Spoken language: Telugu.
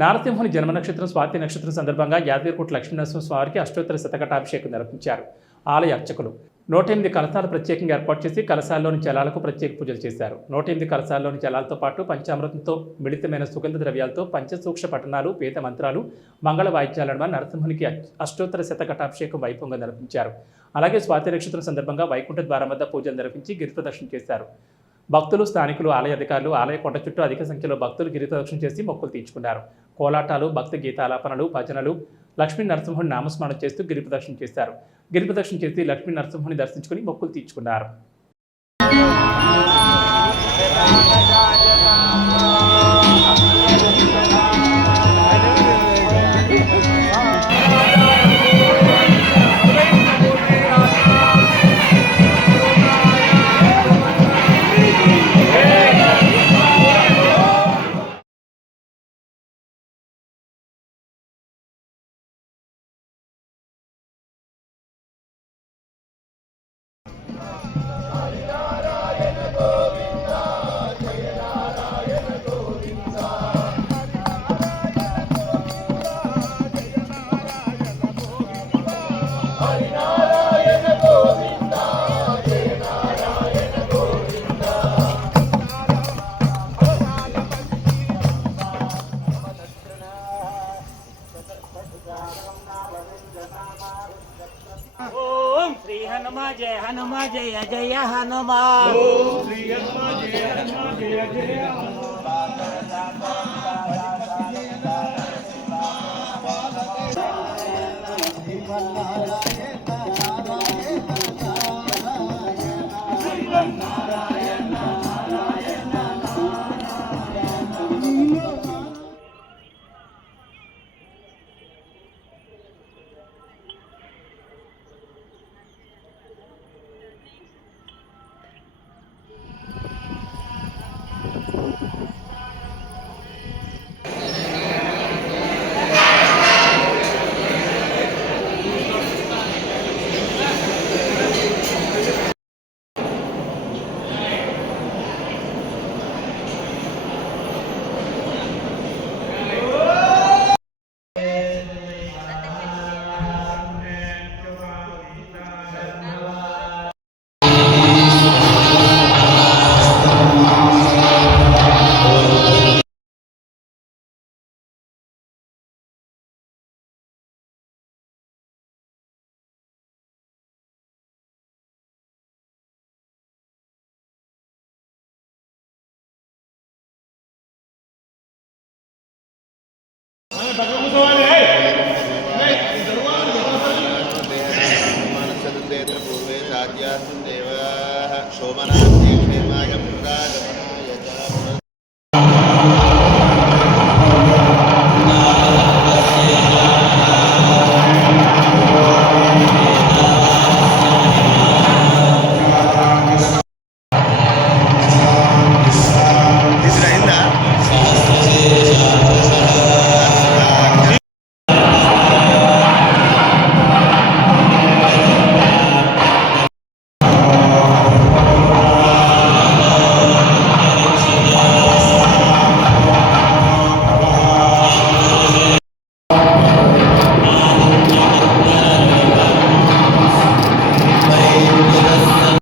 నారసింహుని జన్మ నక్షత్రం స్వాతి నక్షత్రం సందర్భంగా యాదగిరిగుట్ట లక్ష్మీనరసింహస్వామికి అష్టోత్తర శతకటాభిషేకం నిర్వహించారు ఆలయ అర్చకులు. 108 కలశాలు ప్రత్యేకంగా ఏర్పాటు చేసి కలశాల్లోని జలాలకు ప్రత్యేక పూజలు చేశారు. 108 కలశాల్లోని జలాలతో పాటు పంచామృతంతో మిళితమైన సుగంధ ద్రవ్యాలతో పంచసూక్ష్మ పఠనాలు, వేద మంత్రాలు, మంగళ వాయిద్యాల నడుమ నరసింహునికి అష్టోత్తర శతకటాభిషేకం వైభవంగా నిర్వహించారు. అలాగే స్వాతి నక్షత్రం సందర్భంగా వైకుంఠ ద్వారం వద్ద పూజలు నిర్వహించి గిరి ప్రదక్షిణ చేశారు. భక్తులు, స్థానికులు, ఆలయ అధికారులు ఆలయ కొండ చుట్టూ అధిక సంఖ్యలో భక్తులు గిరి ప్రదక్షిణ చేసి మొక్కులు తీర్చుకున్నారు. కోలాటాలు, భక్తి గీతాలాపనలు, భజనలు, లక్ష్మీ నరసింహుని నామస్మరణ చేస్తూ గిరి ప్రదక్షిణ చేశారు. గిరి ప్రదక్షిణ చేసి లక్ష్మీ నరసింహుని దర్శించుకుని మొక్కులు తీర్చుకున్నారు. ओम श्री हनुमा जय जय हनुमान। ओम श्री हनुमा जय जय पूर्वे साध्यास्तु देवाः शोभना